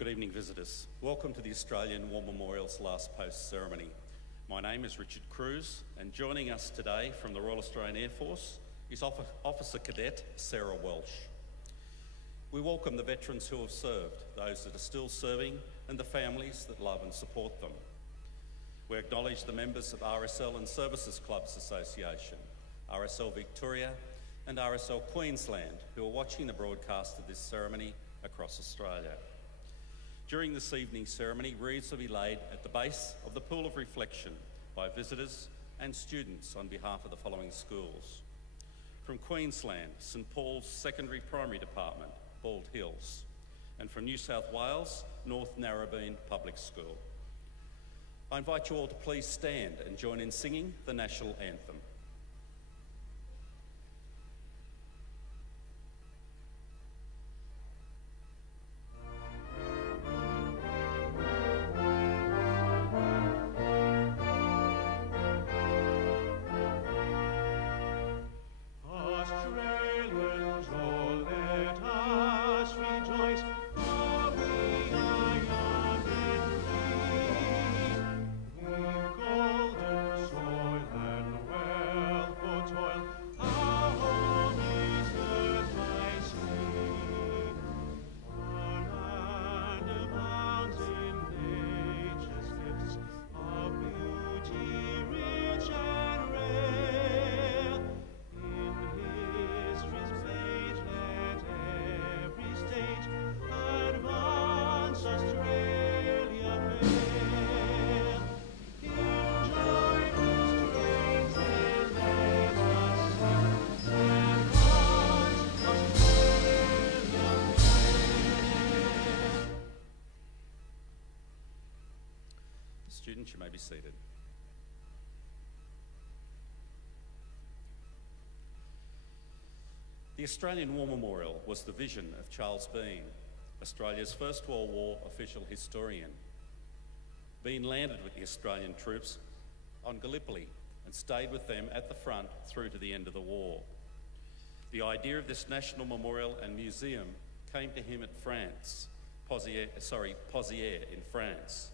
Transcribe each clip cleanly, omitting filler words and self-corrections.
Good evening, visitors. Welcome to the Australian War Memorial's Last Post ceremony. My name is Richard Cruz, and joining us today from the Royal Australian Air Force is Officer Cadet Sarah Welsh. We welcome the veterans who have served, those that are still serving, and the families that love and support them. We acknowledge the members of RSL and Services Clubs Association, RSL Victoria and RSL Queensland, who are watching the broadcast of this ceremony across Australia. During this evening's ceremony, wreaths will be laid at the base of the Pool of Reflection by visitors and students on behalf of the following schools. From Queensland, St Paul's Secondary Primary Department, Bald Hills, and from New South Wales, North Narrabeen Public School. I invite you all to please stand and join in singing the National Anthem. Students, you may be seated. The Australian War Memorial was the vision of Charles Bean, Australia's First World War official historian. Bean landed with the Australian troops on Gallipoli and stayed with them at the front through to the end of the war. The idea of this national memorial and museum came to him at Pozières in France.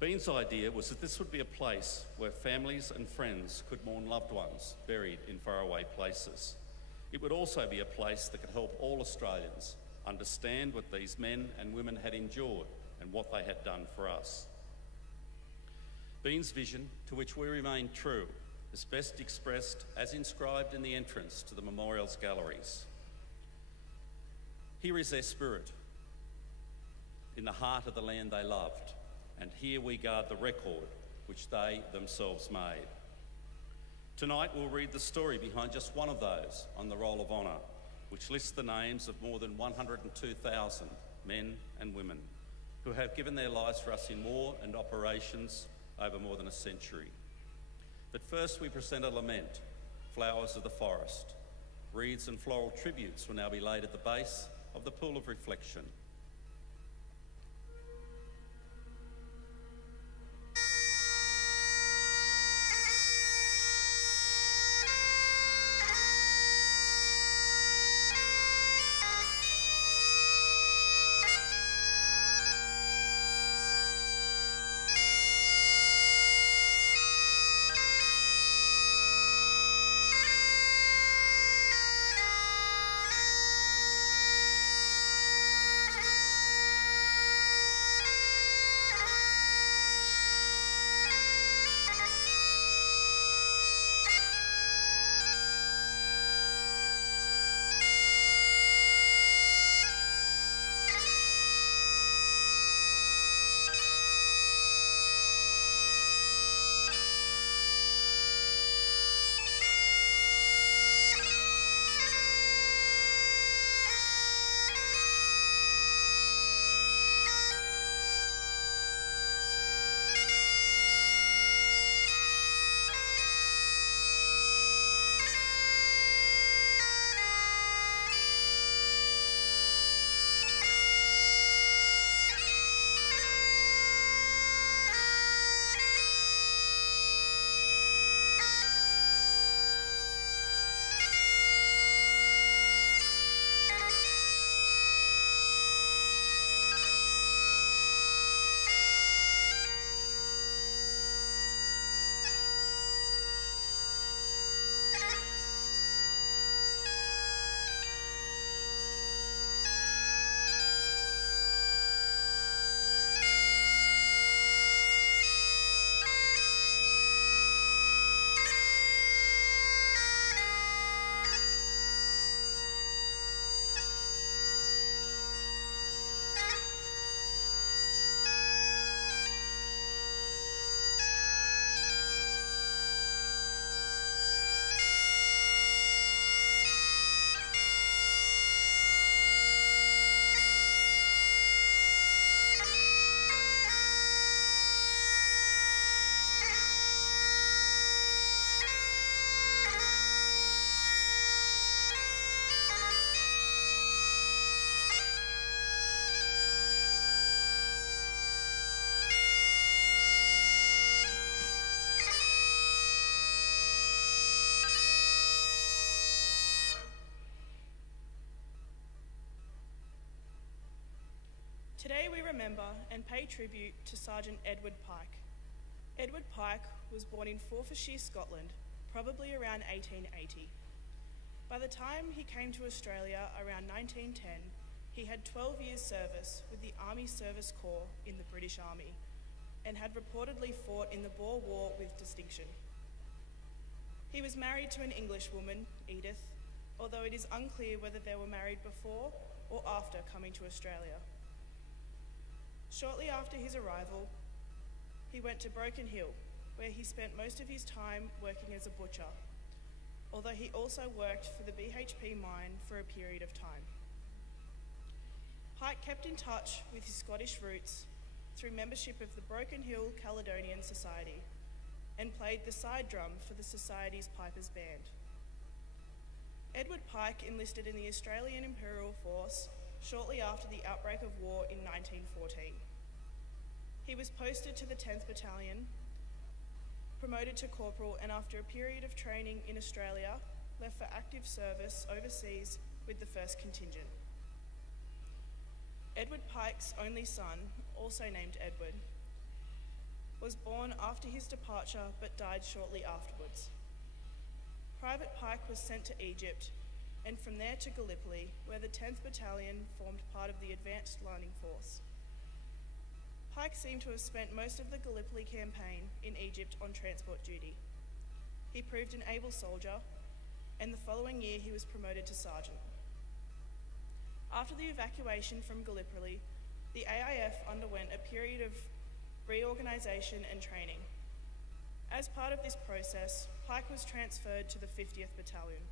Bean's idea was that this would be a place where families and friends could mourn loved ones buried in faraway places. It would also be a place that could help all Australians understand what these men and women had endured and what they had done for us. Bean's vision, to which we remain true, is best expressed as inscribed in the entrance to the memorial's galleries. Here is their spirit, in the heart of the land they loved, and here we guard the record which they themselves made. Tonight we'll read the story behind just one of those on the Roll of Honour, which lists the names of more than 102,000 men and women who have given their lives for us in war and operations over more than a century. But first we present a lament, Flowers of the Forest. Wreaths and floral tributes will now be laid at the base of the Pool of Reflection. Today we remember and pay tribute to Sergeant Edward Pike. Edward Pike was born in Forfarshire, Scotland, probably around 1880. By the time he came to Australia around 1910, he had 12 years' service with the Army Service Corps in the British Army and had reportedly fought in the Boer War with distinction. He was married to an English woman, Edith, although it is unclear whether they were married before or after coming to Australia. Shortly after his arrival, he went to Broken Hill, where he spent most of his time working as a butcher, although he also worked for the BHP mine for a period of time. Pike kept in touch with his Scottish roots through membership of the Broken Hill Caledonian Society and played the side drum for the Society's Pipers Band. Edward Pike enlisted in the Australian Imperial Force shortly after the outbreak of war in 1914. He was posted to the 10th Battalion, promoted to corporal, and after a period of training in Australia, left for active service overseas with the 1st Contingent. Edward Pike's only son, also named Edward, was born after his departure but died shortly afterwards. Private Pike was sent to Egypt and from there to Gallipoli, where the 10th Battalion formed part of the Advanced Landing Force. Pike seemed to have spent most of the Gallipoli campaign in Egypt on transport duty. He proved an able soldier, and the following year he was promoted to sergeant. After the evacuation from Gallipoli, the AIF underwent a period of reorganisation and training. As part of this process, Pike was transferred to the 50th Battalion.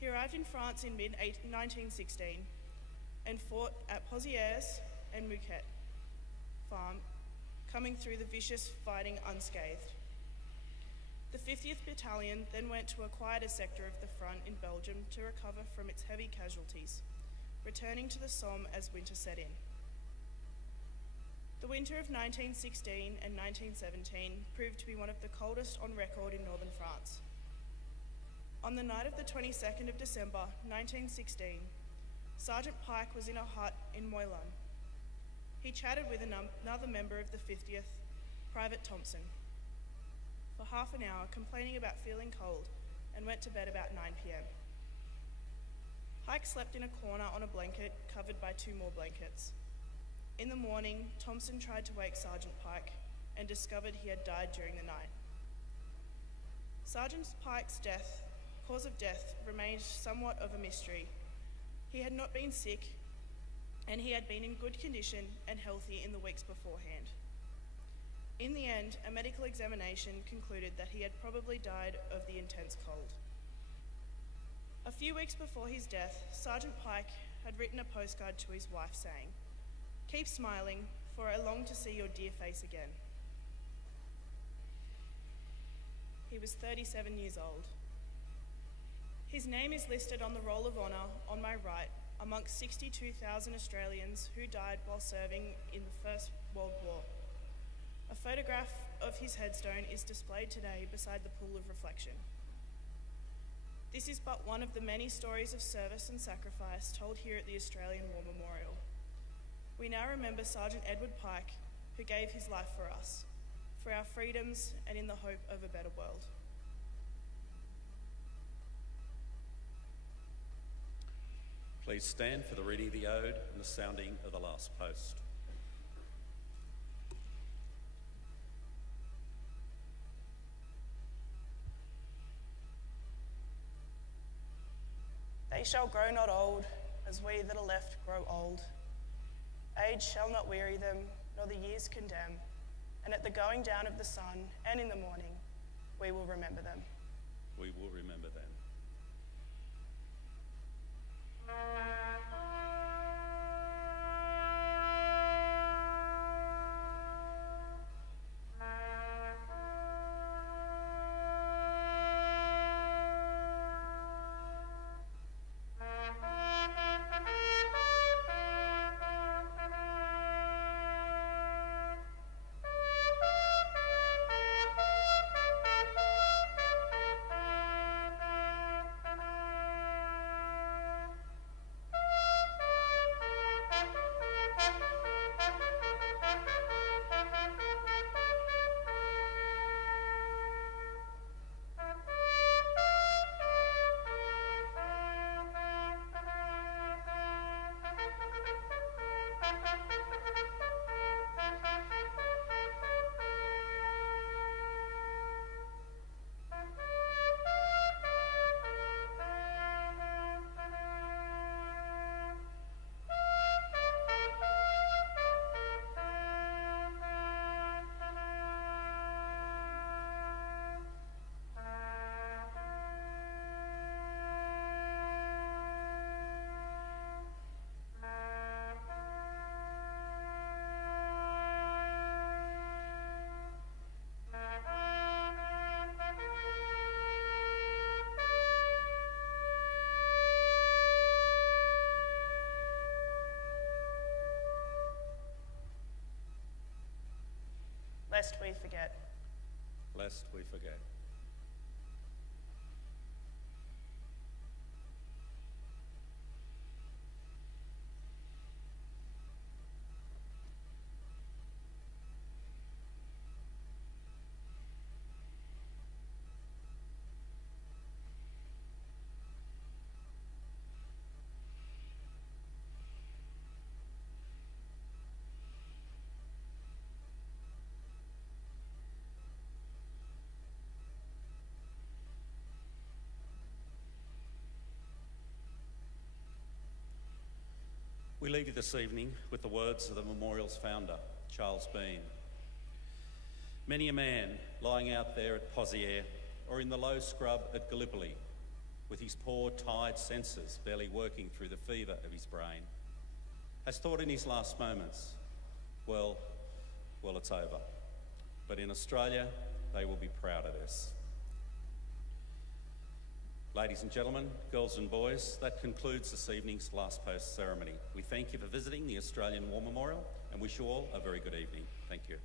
He arrived in France in mid-1916 and fought at Pozières and Mouquet Farm, coming through the vicious fighting unscathed. The 50th Battalion then went to a quieter sector of the front in Belgium to recover from its heavy casualties, returning to the Somme as winter set in. The winter of 1916 and 1917 proved to be one of the coldest on record in northern France. On the night of the 22nd of December 1916, Sergeant Pike was in a hut in Moylan. He chatted with another member of the 50th, Private Thompson, for half an hour, complaining about feeling cold, and went to bed about 9 p.m. Pike slept in a corner on a blanket covered by 2 more blankets. In the morning, Thompson tried to wake Sergeant Pike and discovered he had died during the night. Sergeant Pike's cause of death remained somewhat of a mystery. He had not been sick, and he had been in good condition and healthy in the weeks beforehand. In the end, a medical examination concluded that he had probably died of the intense cold. A few weeks before his death, Sergeant Pike had written a postcard to his wife saying, "Keep smiling, for I long to see your dear face again." He was 37 years old. His name is listed on the Roll of Honour on my right amongst 62,000 Australians who died while serving in the First World War. A photograph of his headstone is displayed today beside the pool of reflection. This is but one of the many stories of service and sacrifice told here at the Australian War Memorial. We now remember Sergeant Edward Pike, who gave his life for us, for our freedoms and in the hope of a better world. Please stand for the reading of the ode and the sounding of the last post. They shall grow not old, as we that are left grow old. Age shall not weary them, nor the years condemn, and at the going down of the sun and in the morning, we will remember them. We will remember them. lest we forget. Lest we forget. We leave you this evening with the words of the memorial's founder, Charles Bean. Many a man lying out there at Pozières or in the low scrub at Gallipoli, with his poor, tired senses barely working through the fever of his brain, has thought in his last moments, well, it's over. But in Australia, they will be proud of this. Ladies and gentlemen, girls and boys, that concludes this evening's last post ceremony. We thank you for visiting the Australian War Memorial and wish you all a very good evening. Thank you.